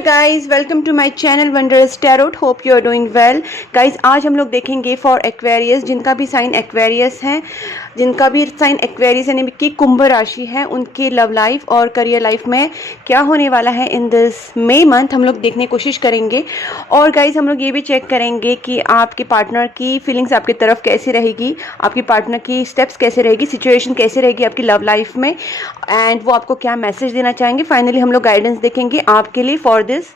Hello guys, welcome to my channel wondrous tarot. Hope you are doing well. Guys, आज हम लोग देखेंगे for Aquarius, जिनका भी साइन एक्वेरियस है, यानी कि कुंभ राशि है, उनके लव लाइफ और करियर लाइफ में क्या होने वाला है इन दिस मई मंथ, हम लोग देखने की कोशिश करेंगे। और गाइस, हम लोग ये भी चेक करेंगे कि आपके पार्टनर की फीलिंग्स आपकी तरफ कैसी रहेगी, आपकी पार्टनर की स्टेप्स कैसे रहेगी, सिचुएशन कैसे रहेगी आपकी लव लाइफ में, एंड वो आपको क्या मैसेज देना चाहेंगे। फाइनली हम लोग गाइडेंस देखेंगे आपके लिए for this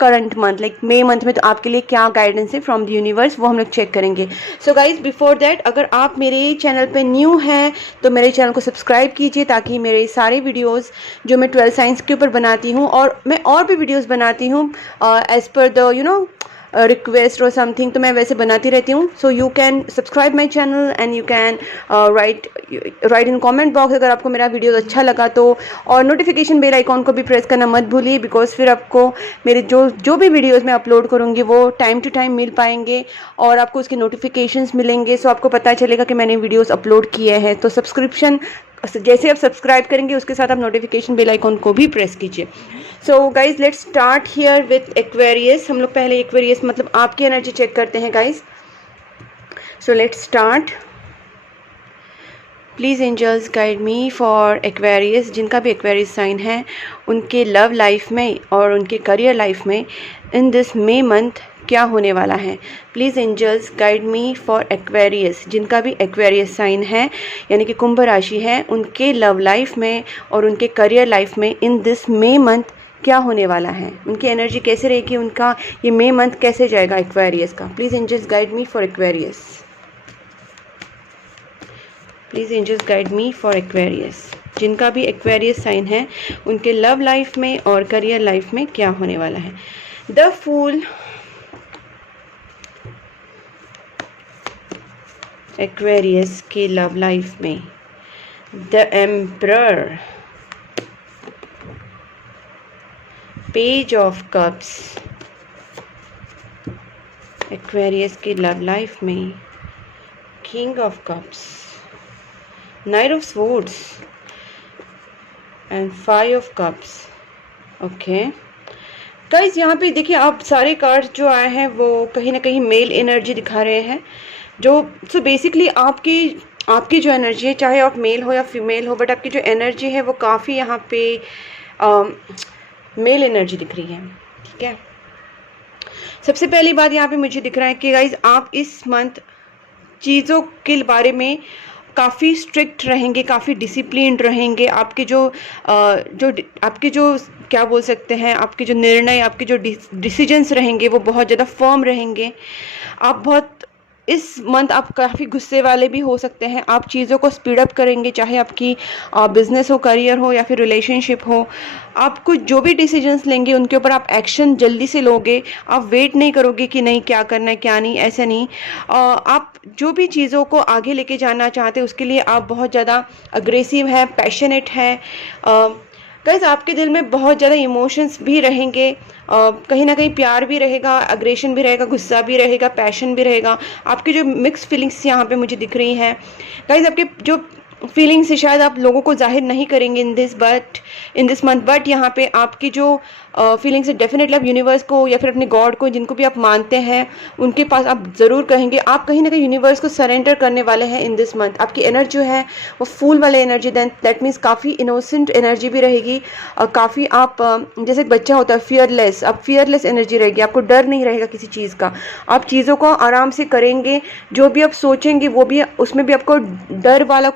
current month, like May month में, तो आपके लिए क्या गाइडेंस है फ्रॉम द यूनिवर्स, वो हम लोग चेक करेंगे। सो गाइज, बिफोर दैट, अगर आप मेरे चैनल पे न्यू हैं तो मेरे चैनल को सब्सक्राइब कीजिए, ताकि मेरे सारे वीडियोस जो मैं 12 साइंस के ऊपर बनाती हूँ, और मैं और भी वीडियोस बनाती हूँ एज पर द रिक्वेस्ट और समथिंग, तो मैं वैसे बनाती रहती हूँ। So you can subscribe my channel and you can write in comment box अगर आपको मेरा वीडियो अच्छा लगा तो, और नोटिफिकेशन बेल आइकॉन को भी प्रेस करना मत भूलिए, बिकॉज फिर आपको मेरे जो भी वीडियोस मैं अपलोड करूँगी वो टाइम टू टाइम मिल पाएंगे और आपको उसके नोटिफिकेशंस मिलेंगे। सो आपको पता चलेगा कि मैंने वीडियोस अपलोड किए हैं। तो सब्सक्रिप्शन जैसे आप सब्सक्राइब करेंगे उसके साथ आप नोटिफिकेशन बेल आइकॉन को भी प्रेस कीजिए। So guys, let's start here with Aquarius. हम लोग पहले एक्वेरियस मतलब आपकी एनर्जी चेक करते हैं guys. So let's start. Please angels guide me for Aquarius, जिनका भी एक्वेरियस साइन है, उनके लव लाइफ में और उनके करियर लाइफ में इन दिस मई मंथ क्या होने वाला है। Please angels guide me for Aquarius, जिनका भी एक्वेरियस साइन है, यानी कि कुंभ राशि है, उनके लव लाइफ में और उनके करियर लाइफ में इन दिस मई मंथ क्या होने वाला है, उनकी एनर्जी कैसे रहेगी, उनका ये मई मंथ कैसे जाएगा एक्वेरियस का। Please angels guide me for Aquarius. Please angels guide me for Aquarius, जिनका भी एक्वेरियस साइन है, उनके लव लाइफ में और करियर लाइफ में क्या होने वाला है। द फूल, एक्वेरियस के लव लाइफ में the emperor, page of cups, Aquarius के लव लाइफ में king of cups, night of swords and 5 of cups. Okay guys, यहाँ पे देखिए, आप सारे कार्ड्स जो आए हैं वो कहीं ना कहीं मेल एनर्जी दिखा रहे हैं। सो बेसिकली आपकी जो एनर्जी है, चाहे आप मेल हो या फीमेल हो, बट आपकी जो एनर्जी है वो काफ़ी यहाँ पे मेल एनर्जी दिख रही है। ठीक है, सबसे पहली बात यहाँ पे मुझे दिख रहा है कि गाइज, आप इस मंथ चीज़ों के बारे में काफ़ी स्ट्रिक्ट रहेंगे, काफ़ी डिसिप्लिन्ड रहेंगे। आपके जो क्या बोल सकते हैं, आपके जो निर्णय, आपके जो डिसीजंस रहेंगे वो बहुत ज़्यादा फर्म रहेंगे। इस मंथ आप काफ़ी गुस्से वाले भी हो सकते हैं। आप चीज़ों को स्पीड अप करेंगे, चाहे आपकी बिजनेस हो, करियर हो या फिर रिलेशनशिप हो। आपको जो भी डिसीजंस लेंगे उनके ऊपर आप एक्शन जल्दी से लोगे। आप वेट नहीं करोगे कि नहीं क्या करना है क्या नहीं, ऐसा नहीं। आप जो भी चीज़ों को आगे लेके जाना चाहते हैं उसके लिए आप बहुत ज़्यादा अग्रेसिव है, पैशनेट है। गाइस, आपके दिल में बहुत ज़्यादा इमोशंस भी रहेंगे, कहीं ना कहीं प्यार भी रहेगा, अग्रेशन भी रहेगा, गुस्सा भी रहेगा, पैशन भी रहेगा। आपकी जो मिक्स फीलिंग्स यहाँ पे मुझे दिख रही हैं गाइस, आपके जो फीलिंग्स है शायद आप लोगों को जाहिर नहीं करेंगे इन दिस मंथ, बट यहाँ पे आपकी जो फीलिंग्स है डेफिनेटली आप यूनिवर्स को या फिर अपने गॉड को, जिनको भी आप मानते हैं, उनके पास आप ज़रूर कहेंगे। आप कहीं ना कहीं यूनिवर्स को सरेंडर करने वाले हैं इन दिस मंथ। आपकी एनर्जी जो है वो फूल वाले एनर्जी, दैट मीन्स काफ़ी इनोसेंट एनर्जी भी रहेगी, काफ़ी आप जैसे एक बच्चा होता है फियरलेस, आप फियरलेस एनर्जी रहेगी। आपको डर नहीं रहेगा किसी चीज़ का, आप चीज़ों को आराम से करेंगे। जो भी आप सोचेंगे वो भी, उसमें भी आपको डर वाला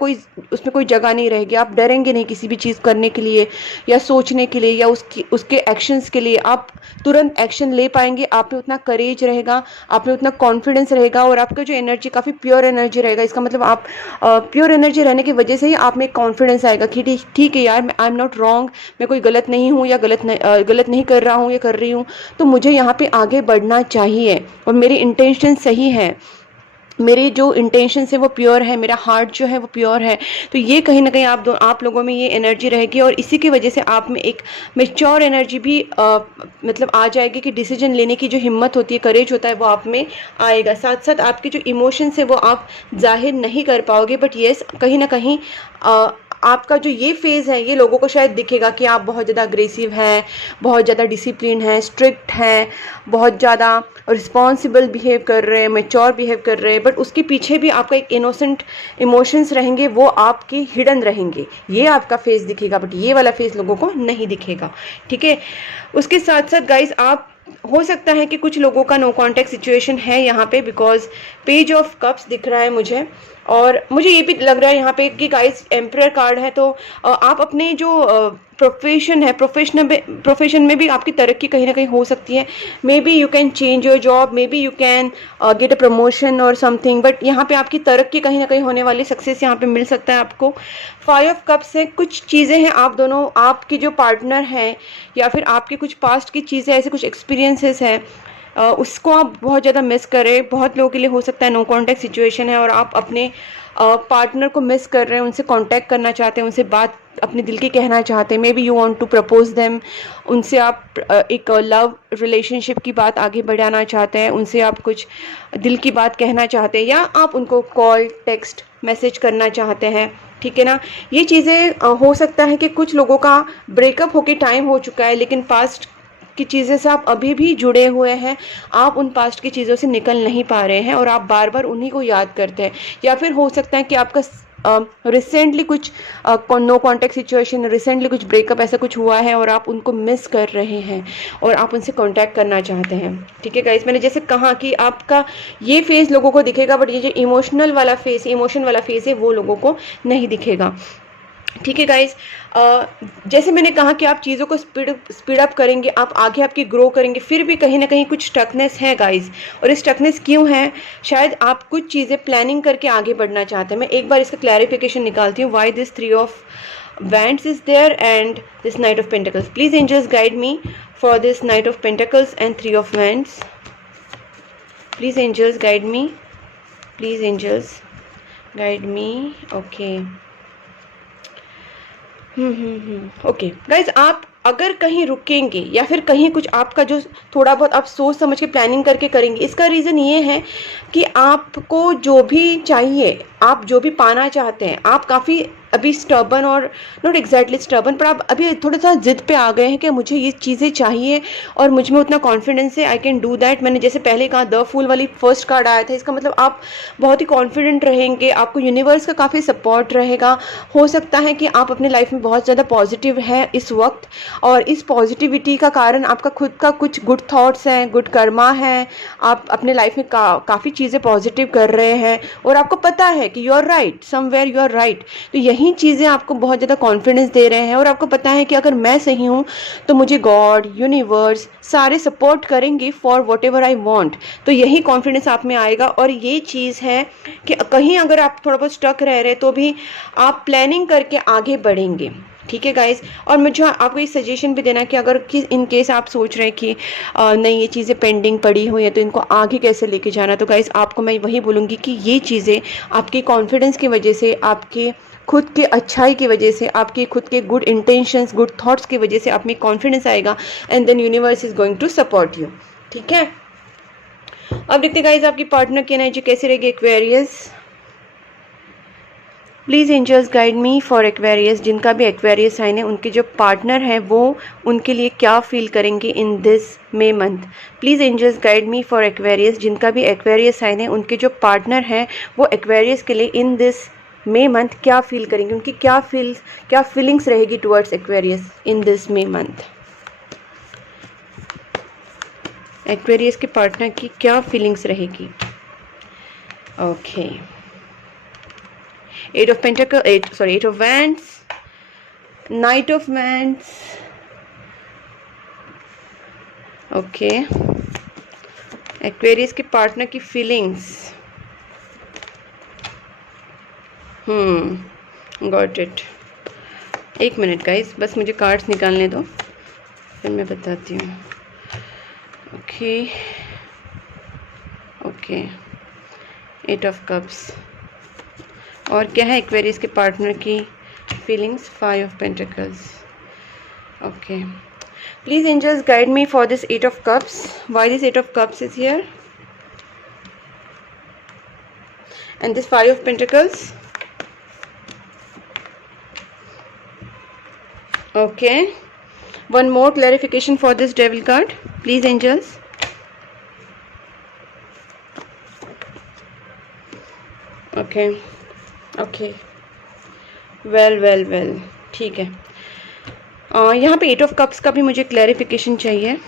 उसमें कोई जगह नहीं रहेगी। आप डरेंगे नहीं किसी भी चीज़ करने के लिए या सोचने के लिए या उसके एक्शंस के लिए। आप तुरंत एक्शन ले पाएंगे। आप में उतना करेज रहेगा, आप में उतना कॉन्फिडेंस रहेगा, और आपका जो एनर्जी काफ़ी प्योर एनर्जी रहेगा। इसका मतलब आप प्योर एनर्जी रहने की वजह से ही आप में कॉन्फिडेंस आएगा कि ठीक है यार, आई एम नॉट रॉन्ग, मैं कोई गलत नहीं हूँ या गलत नहीं कर रहा हूँ या कर रही हूँ, तो मुझे यहाँ पे आगे बढ़ना चाहिए और मेरी इंटेंशन सही है। मेरी जो इंटेंशंस है वो प्योर है, मेरा हार्ट जो है वो प्योर है। तो ये कहीं ना कहीं आप लोगों में ये एनर्जी रहेगी और इसी की वजह से आप में एक मेच्योर एनर्जी भी मतलब आ जाएगी कि डिसीजन लेने की जो हिम्मत होती है, करेज होता है, वो आप में आएगा। साथ साथ आपके जो इमोशंस है वो आप जाहिर नहीं कर पाओगे, बट येस कहीं ना कहीं आपका जो ये फेज़ है ये लोगों को शायद दिखेगा कि आप बहुत ज़्यादा अग्रेसिव हैं, बहुत ज़्यादा डिसिप्लिन हैं, स्ट्रिक्ट हैं, बहुत ज़्यादा रिस्पॉन्सिबल बिहेव कर रहे हैं, मेच्योर बिहेव कर रहे हैं, बट उसके पीछे भी आपका एक इनोसेंट इमोशंस रहेंगे, वो आपके हिडन रहेंगे। ये आपका फेस दिखेगा, बट ये वाला फेस लोगों को नहीं दिखेगा। ठीक है, उसके साथ साथ गाइज आप हो सकता है कि कुछ लोगों का नो कॉन्टैक्ट सिचुएशन है यहाँ पे, बिकॉज पेज ऑफ कप्स दिख रहा है मुझे, और मुझे ये भी लग रहा है यहाँ पे कि गाइस एम्परर कार्ड है। तो आप अपने जो प्रोफेशन है, प्रोफेशन में भी आपकी तरक्की कहीं ना कहीं हो सकती है। May be you can change your job, may be you can get a promotion और समथिंग, बट यहाँ पे आपकी तरक्की कहीं ना कहीं होने वाली, सक्सेस यहाँ पे मिल सकता है आपको। 5 ऑफ कप्स है, कुछ चीज़ें हैं आप दोनों, आपकी जो पार्टनर है या फिर आपके कुछ पास्ट की चीज़ें, ऐसे कुछ एक्सपीरियंसेस हैं उसको आप बहुत ज़्यादा मिस करें। बहुत लोगों के लिए हो सकता है नो कांटेक्ट सिचुएशन है और आप अपने पार्टनर को मिस कर रहे हैं, उनसे कांटेक्ट करना चाहते हैं, उनसे बात अपने दिल की कहना चाहते हैं। Maybe you want to propose them, उनसे आप एक लव रिलेशनशिप की बात आगे बढ़ाना चाहते हैं, उनसे आप कुछ दिल की बात कहना चाहते हैं, या आप उनको कॉल, टेक्स्ट, मैसेज करना चाहते हैं। ठीक है ना, ये चीज़ें हो सकता है कि कुछ लोगों का ब्रेकअप होके टाइम हो चुका है, लेकिन पास्ट की चीज़ें से आप अभी भी जुड़े हुए हैं, आप उन पास्ट की चीज़ों से निकल नहीं पा रहे हैं और आप बार बार उन्हीं को याद करते हैं। या फिर हो सकता है कि आपका रिसेंटली कुछ नो कॉन्टैक्ट सिचुएशन, रिसेंटली कुछ ब्रेकअप ऐसा कुछ हुआ है और आप उनको मिस कर रहे हैं और आप उनसे कांटेक्ट करना चाहते हैं। ठीक है गाइस, मैंने जैसे कहा कि आपका ये फेस लोगों को दिखेगा, बट ये जो इमोशन वाला फेस है वो लोगों को नहीं दिखेगा। ठीक है गाइस, जैसे मैंने कहा कि आप चीज़ों को स्पीड अप करेंगे, आप आगे आपकी ग्रो करेंगे, फिर भी कहीं ना कहीं कुछ स्टकनेस है गाइस। और ये स्टकनेस क्यों है? शायद आप कुछ चीज़ें प्लानिंग करके आगे बढ़ना चाहते हैं। मैं एक बार इसका क्लैरिफिकेशन निकालती हूँ, why this 3 of Wands is there and this Knight of Pentacles. Please angels guide me for this Knight of Pentacles and 3 of Wands. Please angels guide me. Please angels guide me. Okay. Okay guys, आप अगर कहीं रुकेंगे या फिर कहीं कुछ आपका जो थोड़ा बहुत आप सोच समझ के प्लानिंग करके करेंगे, इसका रीज़न ये है कि आपको जो भी चाहिए, आप जो भी पाना चाहते हैं, आप काफ़ी अभी स्टर्बन, और नॉट एग्जैक्टली स्टर्बन, पर आप अभी थोड़ा सा जिद पे आ गए हैं कि मुझे ये चीज़ें चाहिए और मुझ में उतना कॉन्फिडेंस है, आई कैन डू दैट। मैंने जैसे पहले कहा, द फूल वाली फर्स्ट कार्ड आया था, इसका मतलब आप बहुत ही कॉन्फिडेंट रहेंगे, आपको यूनिवर्स का काफ़ी सपोर्ट रहेगा। हो सकता है कि आप अपने लाइफ में बहुत ज़्यादा पॉजिटिव है इस वक्त, और इस पॉजिटिविटी का कारण आपका खुद का कुछ गुड थॉट्स हैं, गुड कर्मा है, आप अपने लाइफ में काफ़ी चीज़ें पॉजिटिव कर रहे हैं और आपको पता है कि you are right, somewhere you are right. तो यही चीज़ें आपको बहुत ज़्यादा कॉन्फिडेंस दे रहे हैं और आपको पता है कि अगर मैं सही हूँ तो मुझे गॉड, यूनिवर्स सारे सपोर्ट करेंगे for what ever I want. तो यही कॉन्फिडेंस आप में आएगा। और ये चीज़ है कि कहीं अगर आप थोड़ा बहुत स्टक रह रहे तो भी आप प्लानिंग करके आगे बढ़ेंगे। ठीक है गाइस, और मुझे आपको ये सजेशन भी देना कि अगर इन केस आप सोच रहे हैं कि नहीं ये चीज़ें पेंडिंग पड़ी हुई है तो इनको आगे कैसे लेके जाना, तो गाइस आपको मैं वही बोलूँगी कि ये चीज़ें आपके कॉन्फिडेंस की वजह से, आपके खुद के अच्छाई की वजह से, आपके खुद के गुड इंटेंशंस, गुड थॉट्स की वजह से आप में कॉन्फिडेंस आएगा, and then universe is going to support you. ठीक है, अब देखते गाइस आपकी पार्टनर की एनर्जी कैसे रहेगी। Aquarius, please angels guide me for Aquarius, जिनका भी एक्वेरियस साइन है उनके जो पार्टनर है वो उनके लिए क्या फील करेंगे in this May month. Please angels guide me for Aquarius, जिनका भी एक्वेरियस साइन है उनके जो पार्टनर हैं वो एक्वेरियस के लिए इन दिस मे मंथ क्या फील करेंगे, उनकी क्या फीलिंग्स रहेगी towards Aquarius in this May month. Aquarius के पार्टनर की क्या फीलिंग्स रहेगी। Okay, 8 of Pentacles, 8 of Wands, Knight of Wands. Okay, Aquarius के पार्टनर की फीलिंग्स, गॉट इट। एक मिनट गाइस, बस मुझे कार्ड्स निकालने दो फिर मैं बताती हूँ। Okay okay, 8 of cups. और क्या है एक्वेरियस के पार्टनर की feelings? 5 of pentacles. Okay, please angels guide me for this 8 of cups. Why this 8 of cups is here and this 5 of pentacles? Okay, one more clarification for this devil card, please angels. Okay, okay, well, ठीक है। यहाँ पे 8 of cups का भी मुझे clarification चाहिए।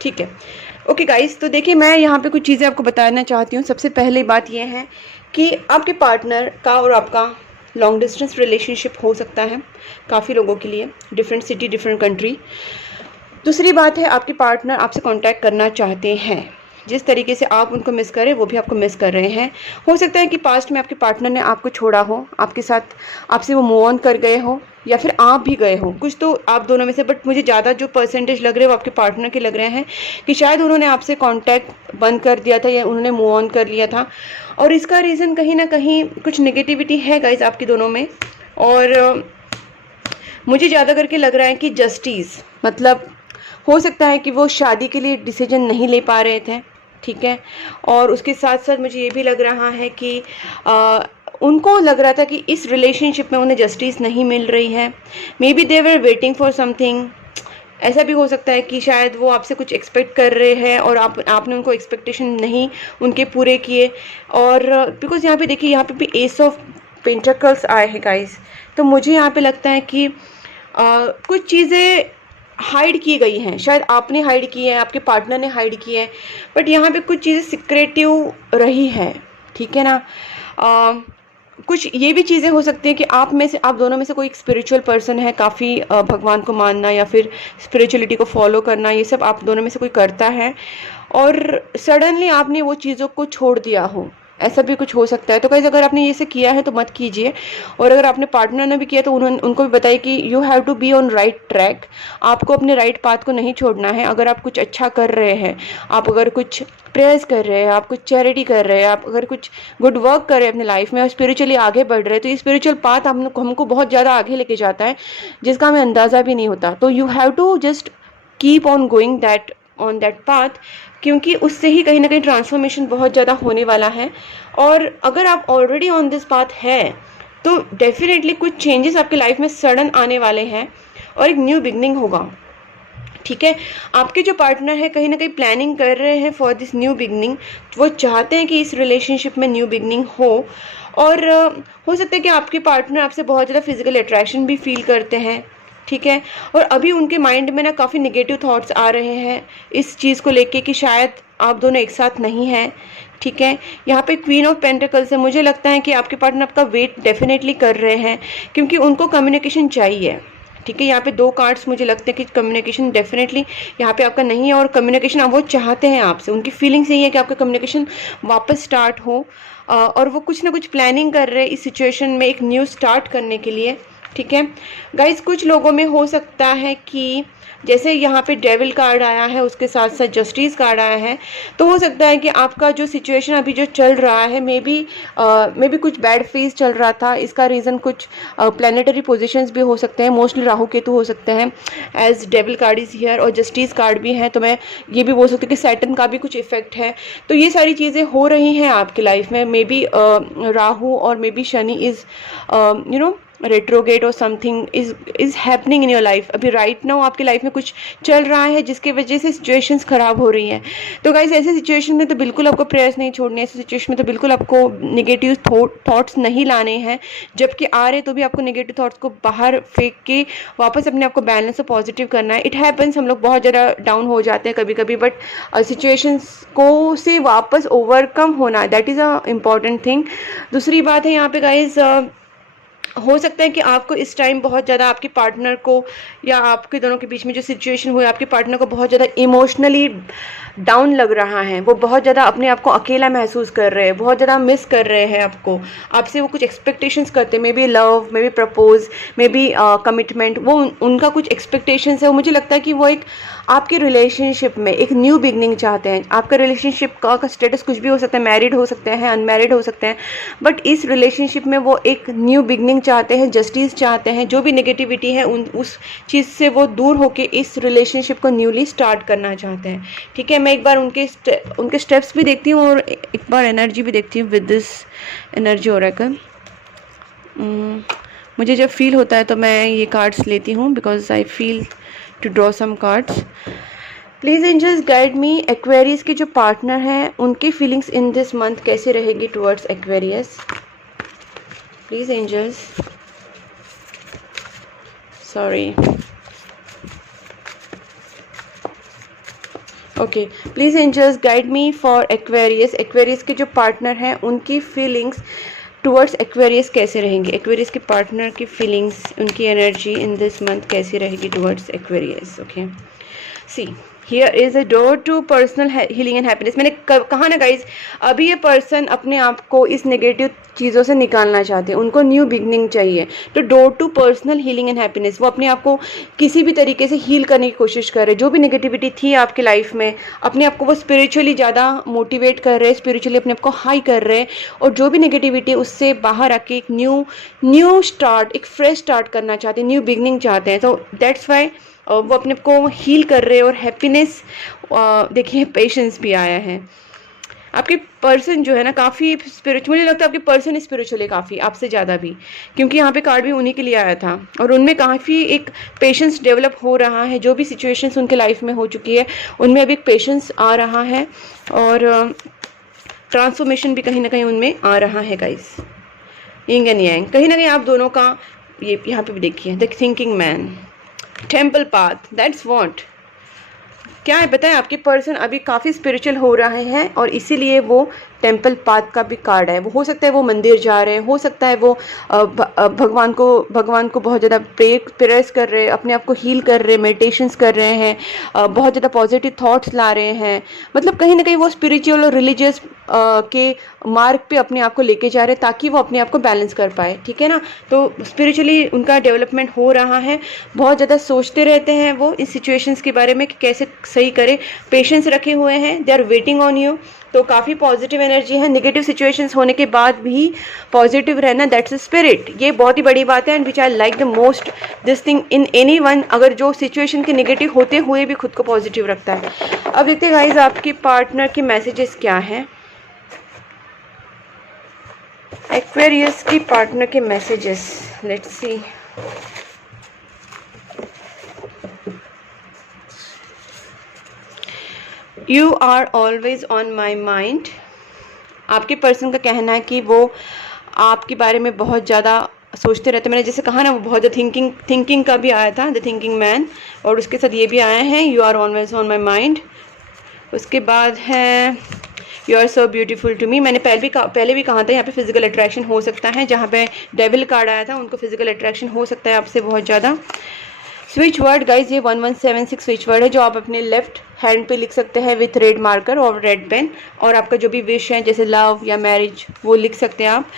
ठीक है। ओके गाइस, तो देखिए मैं यहाँ पे कुछ चीज़ें आपको बताना चाहती हूँ। सबसे पहले बात यह है कि आपके पार्टनर का और आपका लॉन्ग डिस्टेंस रिलेशनशिप हो सकता है काफ़ी लोगों के लिए, डिफरेंट सिटी डिफरेंट कंट्री। दूसरी बात है आपके पार्टनर आपसे कांटेक्ट करना चाहते हैं, जिस तरीके से आप उनको मिस करें वो भी आपको मिस कर रहे हैं। हो सकता है कि पास्ट में आपके पार्टनर ने आपको छोड़ा हो, आपके साथ आपसे वो मूव ऑन कर गए हो, या फिर आप भी गए हो, कुछ तो आप दोनों में से। बट मुझे ज़्यादा जो परसेंटेज लग रहे हैं वो आपके पार्टनर के लग रहे हैं कि शायद उन्होंने आपसे कांटेक्ट बंद कर दिया था या उन्होंने मूव ऑन कर लिया था। और इसका रीज़न कहीं ना कहीं कुछ नेगेटिविटी है गाइज आपके दोनों में। और मुझे ज़्यादा करके लग रहा है कि जस्टिस, मतलब हो सकता है कि वो शादी के लिए डिसीजन नहीं ले पा रहे थे, ठीक है। और उसके साथ साथ मुझे ये भी लग रहा है कि उनको लग रहा था कि इस रिलेशनशिप में उन्हें जस्टिस नहीं मिल रही है। May be they were waiting for something. ऐसा भी हो सकता है कि शायद वो आपसे कुछ एक्सपेक्ट कर रहे हैं और आपने उनको एक्सपेक्टेशन नहीं उनके पूरे किए। और बिकॉज यहाँ पे देखिए, यहाँ पे भी एस ऑफ पेंटिकल्स आए हैं गाइस। तो मुझे यहाँ पे लगता है कि कुछ चीज़ें हाइड की गई हैं, शायद आपने हाइड की है, आपके पार्टनर ने हाइड की है, बट यहाँ पे कुछ चीज़ें सिक्रेटिव रही है, ठीक है ना। कुछ ये भी चीज़ें हो सकती हैं कि आप दोनों में से कोई एक स्पिरिचुअल पर्सन है, काफ़ी भगवान को मानना या फिर स्पिरिचुअलिटी को फॉलो करना, ये सब आप दोनों में से कोई करता है और सडनली आपने वो चीज़ों को छोड़ दिया हो, ऐसा भी कुछ हो सकता है। तो गाइस, अगर आपने ये से किया है तो मत कीजिए। और अगर आपने पार्टनर ने भी किया तो उनको भी बताइए कि you have to be on right track. आपको अपने राइट पाथ को नहीं छोड़ना है। अगर आप कुछ अच्छा कर रहे हैं, आप अगर कुछ प्रेयर्स कर रहे हैं, आप कुछ चैरिटी कर रहे हैं, आप अगर कुछ गुड वर्क कर रहे हैं अपने लाइफ में और स्पिरिचुअली आगे बढ़ रहे हैं, तो ये स्पिरिचुअल पाथ हमको बहुत ज़्यादा आगे लेके जाता है, जिसका हमें अंदाज़ा भी नहीं होता। तो you have to just keep on going on that path, क्योंकि उससे ही कहीं ना कहीं ट्रांसफॉर्मेशन बहुत ज़्यादा होने वाला है। और अगर आप ऑलरेडी ऑन दिस पाथ है तो डेफिनेटली कुछ चेंजेस आपके लाइफ में सडन आने वाले हैं और एक न्यू बिगनिंग होगा, ठीक है। आपके जो पार्टनर है कहीं ना कहीं प्लानिंग कर रहे हैं फॉर दिस न्यू बिगनिंग। वो चाहते हैं कि इस रिलेशनशिप में न्यू बिगनिंग हो। और हो सकता है कि आपके पार्टनर आपसे बहुत ज़्यादा फिजिकल अट्रैक्शन भी फील करते हैं, ठीक है। और अभी उनके माइंड में ना काफ़ी निगेटिव थॉट्स आ रहे हैं इस चीज़ को लेके कि शायद आप दोनों एक साथ नहीं हैं, ठीक है। यहाँ पे क्वीन ऑफ पेंटिकल्स है। मुझे लगता है कि आपके पार्टनर आपका वेट डेफिनेटली कर रहे हैं, क्योंकि उनको कम्युनिकेशन चाहिए, ठीक है। यहाँ पे 2 कार्ड्स मुझे लगते हैं कि कम्युनिकेशन डेफिनेटली यहाँ पे आपका नहीं है। और कम्युनिकेशन वो चाहते हैं आपसे, उनकी फीलिंग्स यही है कि आपका कम्युनिकेशन वापस स्टार्ट हो। और वो कुछ ना कुछ प्लानिंग कर रहे हैं इस सिचुएशन में एक न्यू स्टार्ट करने के लिए, ठीक है गाइस। कुछ लोगों में हो सकता है कि जैसे यहाँ पे डेविल कार्ड आया है, उसके साथ साथ जस्टिस कार्ड आया है, तो हो सकता है कि आपका जो सिचुएशन अभी जो चल रहा है मे बी कुछ बैड फेज चल रहा था। इसका रीज़न कुछ प्लानिटरी पोजीशंस भी हो सकते हैं, मोस्टली राहु केतु हो सकते हैं, as devil card is here और जस्टिस कार्ड भी है। तो मैं ये भी बोल सकती हूँ कि सैटर्न का भी कुछ इफेक्ट है। तो ये सारी चीज़ें हो रही हैं आपकी लाइफ में। मे बी राहु और maybe Shani is retrograde और something is happening in your life. अभी राइट नाउ आपकी लाइफ में कुछ चल रहा है जिसकी वजह से सिचुएशंस खराब हो रही हैं। तो गाइस, ऐसे सिचुएशन में तो बिल्कुल आपको प्रेयर्स नहीं छोड़नी है। ऐसे सिचुएशन में तो बिल्कुल आपको नेगेटिव थॉट्स नहीं लाने हैं। जबकि आ रहे तो भी आपको नेगेटिव थॉट्स को बाहर फेंक के वापस अपने आप को बैलेंस और पॉजिटिव करना है। इट हैपन्स, हम लोग बहुत ज़्यादा डाउन हो जाते हैं कभी कभी, बट सिचुएशंस को से वापस ओवरकम होना, that is a important thing. दूसरी बात है यहाँ पे गाइस, हो सकता है कि आपको इस टाइम बहुत ज़्यादा आपके पार्टनर को या आपके दोनों के बीच में जो सिचुएशन हुई, आपके पार्टनर को बहुत ज़्यादा इमोशनली डाउन लग रहा है। वो बहुत ज़्यादा अपने आप को अकेला महसूस कर रहे हैं, बहुत ज़्यादा मिस कर रहे हैं आपसे वो कुछ एक्सपेक्टेशंस करते हैं, may be love, may be propose, may be commitment. वो उनका कुछ एक्सपेक्टेशंस है। वो मुझे लगता है कि वो एक आपके रिलेशनशिप में एक न्यू बिगनिंग चाहते हैं। आपका रिलेशनशिप का स्टेटस कुछ भी हो सकता है, मैरिड हो सकते हैं, अनमैरिड हो सकते हैं, बट इस रिलेशनशिप में वो एक न्यू बिगनिंग चाहते हैं, जस्टिस चाहते हैं। जो भी नेगेटिविटी है उस चीज़ से वो दूर होके इस रिलेशनशिप को न्यूली स्टार्ट करना चाहते हैं। ठीक है, मैं एक बार उनके स्टेप्स भी देखती हूँ और एक बार एनर्जी भी देखती हूँ विद दिस एनर्जी ओरेकल। मुझे जब फील होता है तो मैं ये कार्ड्स लेती हूँ because I feel to draw some cards. Please angels guide me, Aquarius के जो पार्टनर हैं उनकी फीलिंग्स इन दिस मंथ कैसे रहेगी towards Aquarius. Please angels, sorry, okay, please angels guide me for Aquarius. Aquarius के जो पार्टनर हैं उनकी फीलिंग्स टुवर्ड्स एक्वेरियस कैसे रहेंगी। एक्वेरियस के पार्टनर की फीलिंग्स, उनकी एनर्जी इन दिस मंथ कैसी रहेगी towards Aquarius. Okay, see here is a door to personal healing and happiness. मैंने कहा ना गाइज, अभी ये पर्सन अपने आप को इस नेगेटिव चीज़ों से निकालना चाहते हैं, उनको न्यू बिगनिंग चाहिए। तो door to personal healing and happiness, वो अपने आप को किसी भी तरीके से हील करने की कोशिश कर रहे हैं। जो भी नेगेटिविटी थी आपकी लाइफ में, अपने आप को वो स्पिरिचुअली ज़्यादा मोटिवेट कर रहे हैं, स्पिरिचुअली अपने आप को हाई कर रहे हैं, और जो भी नेगेटिविटी उससे बाहर आके एक न्यू स्टार्ट, एक फ्रेश स्टार्ट करना चाहते हैं, न्यू बिगनिंग चाहते हैं। तो दैट्स वाई वो अपने को हील कर रहे हैं। और हैप्पीनेस, देखिए पेशेंस भी आया है। आपके पर्सन जो है ना काफ़ी स्पिरिचुअल, मुझे लगता है आपके पर्सन स्पिरिचुअल है काफ़ी, आपसे ज़्यादा भी, क्योंकि यहाँ पे कार्ड भी उन्हीं के लिए आया था। और उनमें काफ़ी एक पेशेंस डेवलप हो रहा है। जो भी सिचुएशंस उनके लाइफ में हो चुकी है उनमें अभी एक पेशेंस आ रहा है और ट्रांसफॉर्मेशन भी कहीं ना कहीं उनमें आ रहा है गाइस। यिंग एंड यांग, कहीं ना कहीं आप दोनों का ये यहाँ पे भी देखिए, the thinking man, temple path, that's what. क्या है बताएं, आपके पर्सन अभी काफ़ी स्पिरिचुअल हो रहे हैं और इसीलिए वो टेम्पल पाथ का भी कार्ड है। वो हो सकता है वो मंदिर जा रहे हैं, हो सकता है वो भगवान को बहुत ज़्यादा प्रेयर्स कर रहे हैं, अपने आप को हील कर रहे हैं, मेडिटेशंस कर रहे हैं, बहुत ज़्यादा पॉजिटिव थॉट्स ला रहे हैं। मतलब कहीं ना कहीं वो स्पिरिचुअल और रिलीजियस के मार्ग पे अपने आप को लेके जा रहे हैं ताकि वो अपने आप को बैलेंस कर पाए। ठीक है ना, तो स्पिरिचुअली उनका डेवलपमेंट हो रहा है। बहुत ज़्यादा सोचते रहते हैं वो इस सिचुएशंस के बारे में कि कैसे सही करें। पेशेंस रखे हुए हैं, they are waiting on you. तो काफ़ी पॉजिटिव एनर्जी है। नेगेटिव सिचुएशंस होने के बाद भी पॉजिटिव रहना, दैट्स अ स्पिरिट। ये बहुत ही बड़ी बात है and which I like the most this thing in any one, अगर जो सिचुएशन के नेगेटिव होते हुए भी खुद को पॉजिटिव रखता है। अब देखते हैं गाइज आपके पार्टनर के मैसेजेस क्या हैं। एक्वेरियस की पार्टनर के messages, let's see. You are always on my mind. आपके पर्सन का कहना है कि वो आपके बारे में बहुत ज़्यादा सोचते रहते हैं। मैंने जैसे कहा ना, वो बहुत ज़्यादा थिंकिंग का भी आया था, द थिंकिंग मैन, और उसके साथ ये भी आया है, you are always on my mind. उसके बाद है you are so beautiful to me. मैंने पहले भी कहा था यहाँ पे फिजिकल अट्रैक्शन हो सकता है। जहाँ पे डेविल कार्ड आया था उनको फिजिकल अट्रैक्शन हो सकता है आपसे बहुत ज़्यादा। स्विच वर्ड गाइज, ये 1176 स्विच वर्ड है जो आप अपने लेफ्ट हैंड पे लिख सकते हैं विथ रेड मार्कर और रेड पेन, और आपका जो भी विश है जैसे लव या मैरिज वो लिख सकते हैं आप।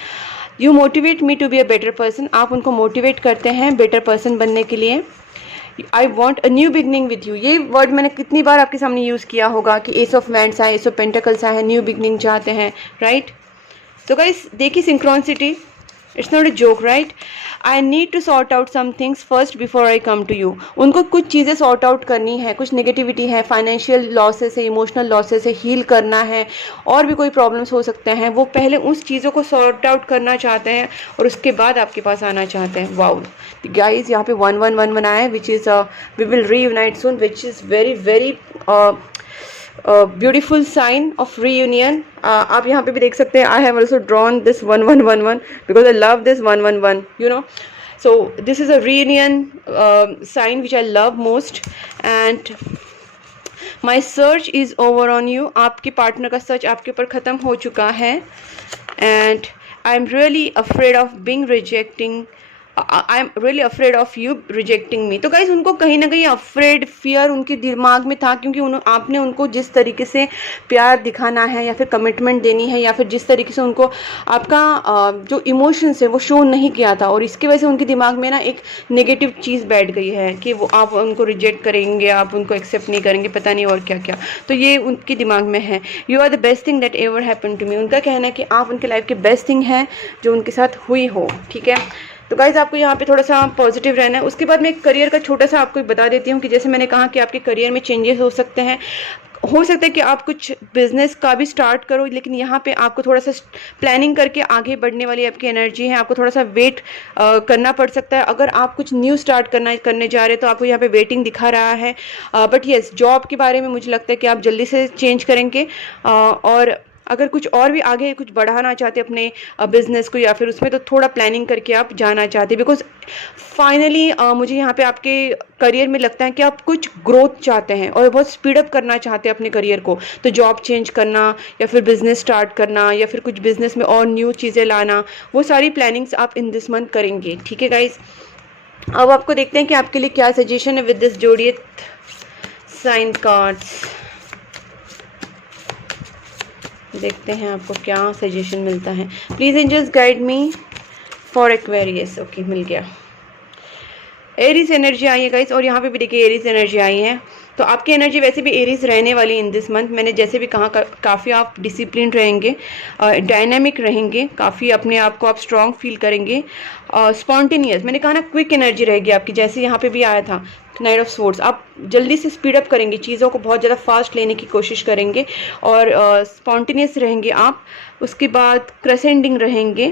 You motivate me to be a better person, आप उनको मोटिवेट करते हैं बेटर पर्सन बनने के लिए। I want a new beginning with you, ये वर्ड मैंने कितनी बार आपके सामने यूज़ किया होगा कि एस ऑफ वैंड्स आए, एस ऑफ पेंटिकल्स आए हैं, न्यू बिगनिंग चाहते हैं, राइट। तो गाइस देखिए synchronicity, it's not a joke, right. I need to sort out some things first before I come to you. उनको कुछ चीज़ें सॉर्ट आउट करनी है, कुछ नेगेटिविटी है, फाइनेंशियल लॉसेस है, इमोशनल लॉसेस है, हील करना है, और भी कोई प्रॉब्लम्स हो सकते हैं। वो पहले उस चीज़ों को सॉर्ट आउट करना चाहते हैं और उसके बाद आपके पास आना चाहते हैं। वाओ गाइज, यहाँ पे 1111 आया है which is we will reunite soon, which is very very beautiful sign of reunion. आप यहाँ पे भी देख सकते हैं, I have also drawn this 1111 because I love this 111, you know. So this is a reunion sign which I love most and my search is over on you. आपके partner का search आपके ऊपर ख़त्म हो चुका है and I am really afraid of being rejecting I am really afraid of you rejecting me. तो guys उनको कहीं ना कहीं अफ्रेड, फियर उनके दिमाग में था, क्योंकि आपने उनको जिस तरीके से प्यार दिखाना है या फिर कमिटमेंट देनी है या फिर जिस तरीके से उनको आपका जो इमोशंस है वो शो नहीं किया था, और इसकी वजह से उनके दिमाग में ना एक नेगेटिव चीज़ बैठ गई है कि वो आप उनको रिजेक्ट करेंगे, आप उनको एक्सेप्ट नहीं करेंगे, पता नहीं और क्या क्या। तो ये उनके दिमाग में है। You are the best thing that ever happen to me. उनका कहना है कि आप उनके लाइफ के बेस्ट थिंग है जो उनके साथ हुई हो, ठीक है। तो गाइज आपको यहाँ पे थोड़ा सा पॉजिटिव रहना है। उसके बाद मैं करियर का छोटा सा आपको बता देती हूँ कि जैसे मैंने कहा कि आपके करियर में चेंजेस हो सकते हैं। हो सकता है कि आप कुछ बिजनेस का भी स्टार्ट करो, लेकिन यहाँ पे आपको थोड़ा सा प्लानिंग करके आगे बढ़ने वाली आपकी एनर्जी है। आपको थोड़ा सा वेट करना पड़ सकता है। अगर आप कुछ न्यू स्टार्ट करने जा रहे हैं तो आपको यहाँ पे वेटिंग दिखा रहा है। बट येस, जॉब के बारे में मुझे लगता है कि आप जल्दी से चेंज करेंगे। और अगर कुछ और भी आगे कुछ बढ़ाना चाहते अपने बिजनेस को या फिर उसमें, तो थोड़ा प्लानिंग करके आप जाना चाहते, बिकॉज फाइनली मुझे यहाँ पे आपके करियर में लगता है कि आप कुछ ग्रोथ चाहते हैं और बहुत स्पीड अप करना चाहते हैं अपने करियर को। तो जॉब चेंज करना या फिर बिजनेस स्टार्ट करना या फिर कुछ बिजनेस में और न्यू चीज़ें लाना, वो सारी प्लानिंग्स आप इन दिस मंथ करेंगे, ठीक है गाइज। अब आपको देखते हैं कि आपके लिए क्या सजेशन है with this zodiac sign cards. देखते हैं आपको क्या सजेशन मिलता है। Please angels guide me for Aquarius. Okay, मिल गया। एरीज एनर्जी आई है गाइस, और यहाँ पे भी देखिए एरीज एनर्जी आई है। तो आपकी एनर्जी वैसे भी एरीज रहने वाली इन दिस मंथ। मैंने जैसे भी कहा काफ़ी आप डिसिप्लिन रहेंगे, डायनामिक रहेंगे, काफ़ी अपने आप को आप स्ट्रॉन्ग फील करेंगे, स्पॉन्टेनियस, मैंने कहा ना क्विक एनर्जी रहेगी आपकी, जैसे यहाँ पे भी आया था नाइट ऑफ स्वॉर्ड्स। आप जल्दी से स्पीड अप करेंगे, चीज़ों को बहुत ज़्यादा फास्ट लेने की कोशिश करेंगे और स्पॉन्टेनियस रहेंगे आप। उसके बाद क्रेसेंडिंग रहेंगे,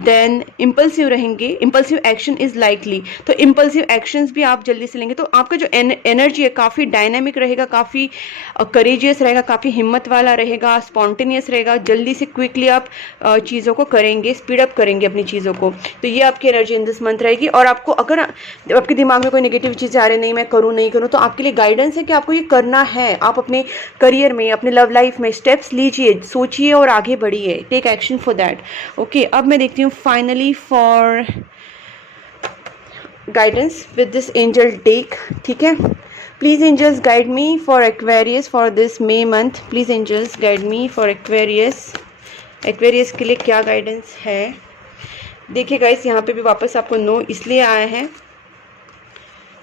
देन इम्पल्सिव रहेंगे, इम्पल्सिव एक्शन इज़ लाइकली। तो इम्पल्सिव एक्शंस भी आप जल्दी से लेंगे। तो आपका जो एनर्जी है काफ़ी डायनामिक रहेगा, काफ़ी करेजियस रहेगा, काफ़ी हिम्मत वाला रहेगा, स्पॉन्टेनियस रहेगा। जल्दी से क्विकली आप चीज़ों को करेंगे, स्पीड अप करेंगे अपनी चीज़ों को। तो ये आपकी एनर्जी इन दिस मंथ रहेगी। और आपको अगर आपके दिमाग में कोई नेगेटिव चीज़ें आ रही, नहीं मैं करूँ नहीं करूँ, तो आपके लिए गाइडेंस है कि आपको ये करना है। आप अपने करियर में, अपने लव लाइफ में स्टेप्स लीजिए, सोचिए और आगे बढ़िए। Take action for that. Okay, अब मैं देखती हूँ finally for guidance with this angel deck, ठीक है। Please angels guide me for Aquarius for this May month. Please angels guide me for Aquarius. Aquarius के लिए क्या गाइडेंस है? देखिए गाइस, यहाँ पे भी वापस आपको नो इसलिए आया है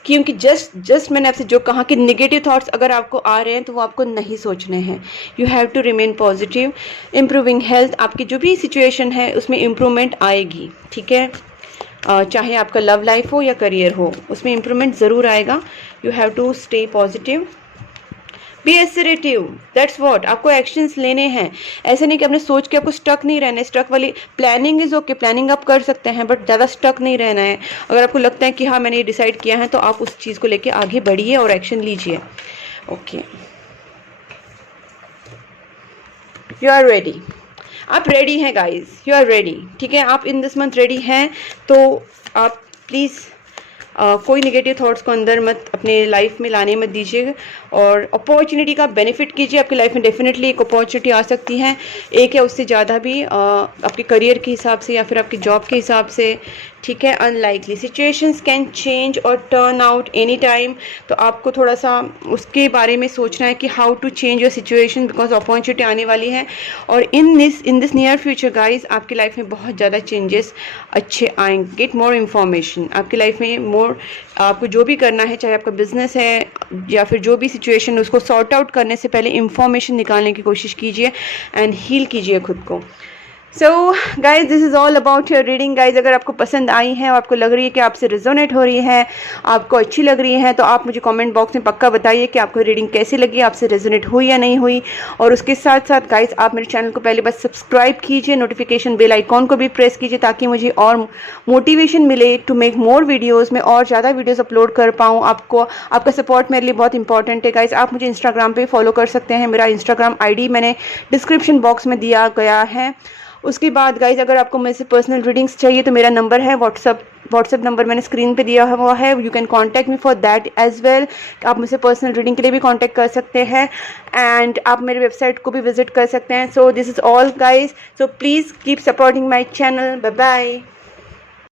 क्योंकि जस्ट मैंने आपसे जो कहा कि नेगेटिव थॉट्स अगर आपको आ रहे हैं तो वो आपको नहीं सोचने हैं। You have to remain positive. Improving health, आपकी जो भी सिचुएशन है उसमें इम्प्रूवमेंट आएगी, ठीक है। चाहे आपका लव लाइफ हो या करियर हो, उसमें इम्प्रूवमेंट ज़रूर आएगा। You have to stay positive, be assertive, that's what. आपको एक्शंस लेने हैं। ऐसे नहीं कि आपने सोच के आपको स्टक नहीं रहना है। स्टक वाली प्लानिंग इज ओके, प्लानिंग आप कर सकते हैं, बट ज़्यादा स्टक नहीं रहना है। अगर आपको लगता है कि हाँ मैंने ये डिसाइड किया है, तो आप उस चीज़ को लेके आगे बढ़िए और एक्शन लीजिए। Okay, you are ready. आप रेडी हैं गाइज, यू आर रेडी, ठीक है। आप इन दिस मंथ रेडी हैं, तो आप प्लीज़ कोई नेगेटिव थॉट्स को अंदर मत अपने लाइफ में लाने मत दीजिए और अपॉर्चुनिटी का बेनिफिट कीजिए। आपकी लाइफ में डेफिनेटली एक अपॉर्चुनिटी आ सकती है, एक या उससे ज़्यादा भी, आपके करियर के हिसाब से या फिर आपकी जॉब के हिसाब से, ठीक है। अनलाइकली सिचुएशंस कैन चेंज और टर्न आउट एनी टाइम। तो आपको थोड़ा सा उसके बारे में सोचना है कि how to change your situation, because opportunity आने वाली है। और in this near future guys, आपकी लाइफ में बहुत ज़्यादा चेंजेस अच्छे आएंगे। गेट मोर इन्फॉर्मेशन, आपकी लाइफ में मोर, आपको जो भी करना है, चाहे आपका बिजनेस है या फिर जो भी सिचुएशन, उसको सॉर्ट आउट करने से पहले इन्फॉर्मेशन निकालने की कोशिश कीजिए एंड हील कीजिए खुद को। So guys, this is all about your reading guys. अगर आपको पसंद आई है और आपको लग रही है कि आपसे रिजोनेट हो रही है, आपको अच्छी लग रही है, तो आप मुझे कमेंट बॉक्स में पक्का बताइए कि आपको रीडिंग कैसी लगी, आपसे रिजोनेट हुई या नहीं हुई। और उसके साथ साथ गाइज, आप मेरे चैनल को पहले बस सब्सक्राइब कीजिए, नोटिफिकेशन बेल आइकॉन को भी प्रेस कीजिए, ताकि मुझे और मोटिवेशन मिले टू मेक मोर वीडियोज़। मैं और ज़्यादा वीडियोज़ अपलोड कर पाऊँ। आपका सपोर्ट मेरे लिए बहुत इंपॉर्टेंट है गाइज। आप मुझे इंस्टाग्राम पर फॉलो कर सकते हैं। मेरा इंस्टाग्राम ID मैंने डिस्क्रिप्शन बॉक्स में दिया गया है। उसके बाद गाइज, अगर आपको मेरे से पर्सनल रीडिंग्स चाहिए तो मेरा नंबर है व्हाट्सअप नंबर मैंने स्क्रीन पे दिया हुआ है। You can contact me for that as well. आप मुझसे पर्सनल रीडिंग के लिए भी कॉन्टैक्ट कर सकते हैं एंड आप मेरे वेबसाइट को भी विजिट कर सकते हैं। So this is all guys, so please keep supporting my channel. Bye bye.